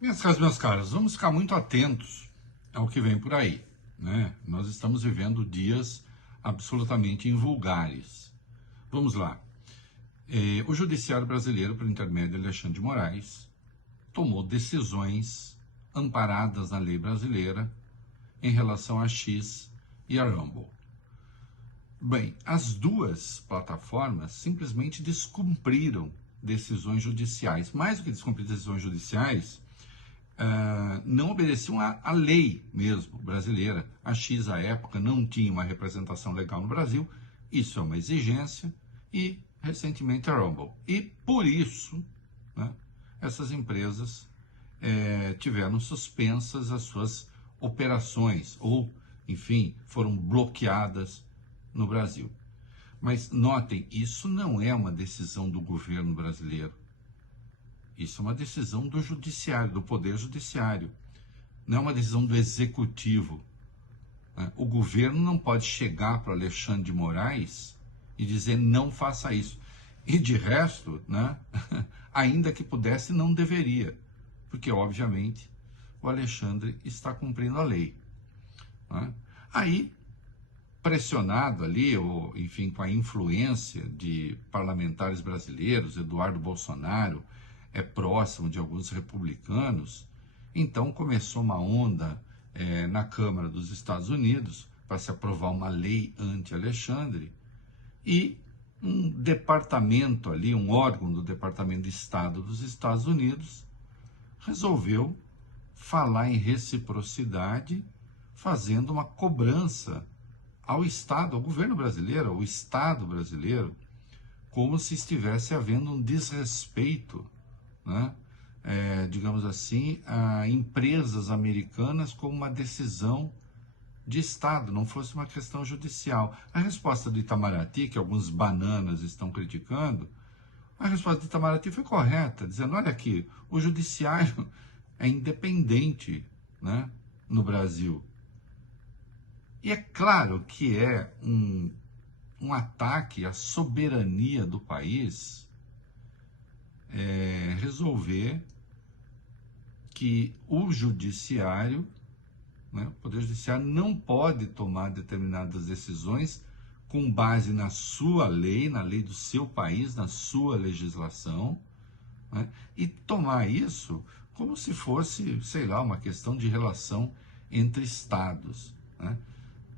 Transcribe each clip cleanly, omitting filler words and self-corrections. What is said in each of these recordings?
Minhas caras, meus caros, vamos ficar muito atentos ao que vem por aí, né? Nós estamos vivendo dias absolutamente invulgares. Vamos lá. O judiciário brasileiro, por intermédio de Alexandre de Moraes, tomou decisões amparadas na lei brasileira em relação a X e a Rumble. Bem, as duas plataformas simplesmente descumpriram decisões judiciais. Mais do que descumprir decisões judiciais, não obedeciam à lei mesmo brasileira. A X, à época, não tinha uma representação legal no Brasil, isso é uma exigência, e recentemente a Rumble. E por isso, né, essas empresas tiveram suspensas as suas operações, ou, enfim, foram bloqueadas no Brasil. Mas notem, isso não é uma decisão do governo brasileiro. Isso é uma decisão do judiciário, do poder judiciário. Não é uma decisão do executivo. O governo não pode chegar para Alexandre de Moraes e dizer não faça isso. E de resto, né, ainda que pudesse, não deveria. Porque, obviamente, o Alexandre está cumprindo a lei. Né? Aí, pressionado ali, ou, enfim, com a influência de parlamentares brasileiros, Eduardo Bolsonaro é próximo de alguns republicanos, então começou uma onda na Câmara dos Estados Unidos para se aprovar uma lei anti-Alexandre, e um departamento ali, um órgão do Departamento de Estado dos Estados Unidos, resolveu falar em reciprocidade, fazendo uma cobrança ao Estado, ao governo brasileiro, ao Estado brasileiro, como se estivesse havendo um desrespeito, né, digamos assim, a empresas americanas como uma decisão de Estado, não fosse uma questão judicial. A resposta do Itamaraty, que alguns bananas estão criticando, a resposta do Itamaraty foi correta, dizendo, olha aqui, o judiciário é independente, né, no Brasil. E é claro que é um ataque à soberania do país resolver que o judiciário, né, o Poder Judiciário não pode tomar determinadas decisões com base na sua lei, na lei do seu país, na sua legislação, né, e tomar isso como se fosse, sei lá, uma questão de relação entre estados, né?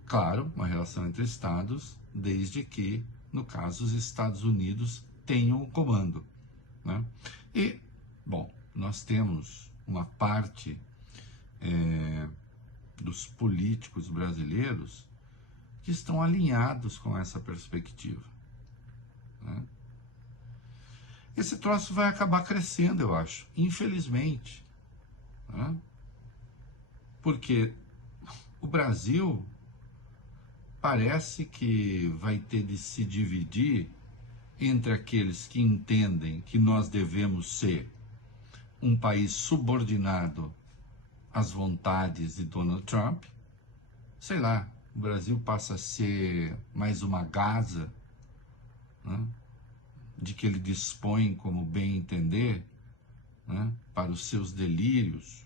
Claro, uma relação entre estados, desde que, no caso, os Estados Unidos tenham o comando, né? E, bom, nós temos uma parte dos políticos brasileiros que estão alinhados com essa perspectiva, né? Esse troço vai acabar crescendo, eu acho, infelizmente, né? Porque o Brasil parece que vai ter de se dividir entre aqueles que entendem que nós devemos ser um país subordinado às vontades de Donald Trump. Sei lá, o Brasil passa a ser mais uma Gaza, né, de que ele dispõe como bem entender, né, para os seus delírios.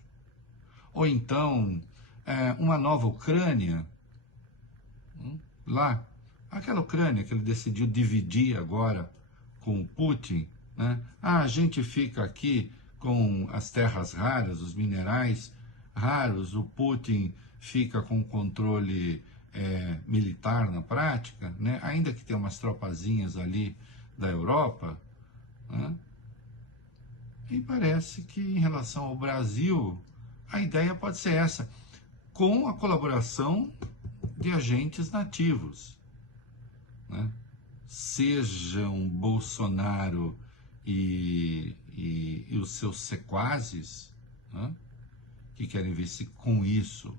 Ou então, uma nova Ucrânia, lá, aquela Ucrânia que ele decidiu dividir agora com o Putin, né? A gente fica aqui com as terras raras, os minerais raros, o Putin fica com o controle militar na prática, né? Ainda que tenha umas tropazinhas ali da Europa, né? E parece que em relação ao Brasil, a ideia pode ser essa, com a colaboração de agentes nativos, né? Sejam Bolsonaro e os seus sequazes, né, que querem ver se com isso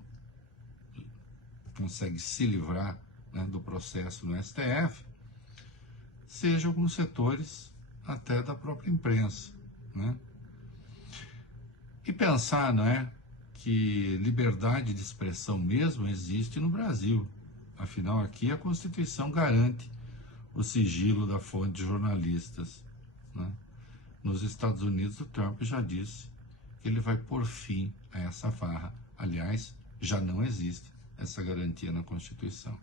consegue se livrar, né, do processo no STF, seja alguns setores até da própria imprensa, né? E pensar, não é, que liberdade de expressão mesmo existe no Brasil. Afinal, aqui a Constituição garante o sigilo da fonte de jornalistas, né? Nos Estados Unidos, o Trump já disse que ele vai pôr fim a essa farra. Aliás, já não existe essa garantia na Constituição.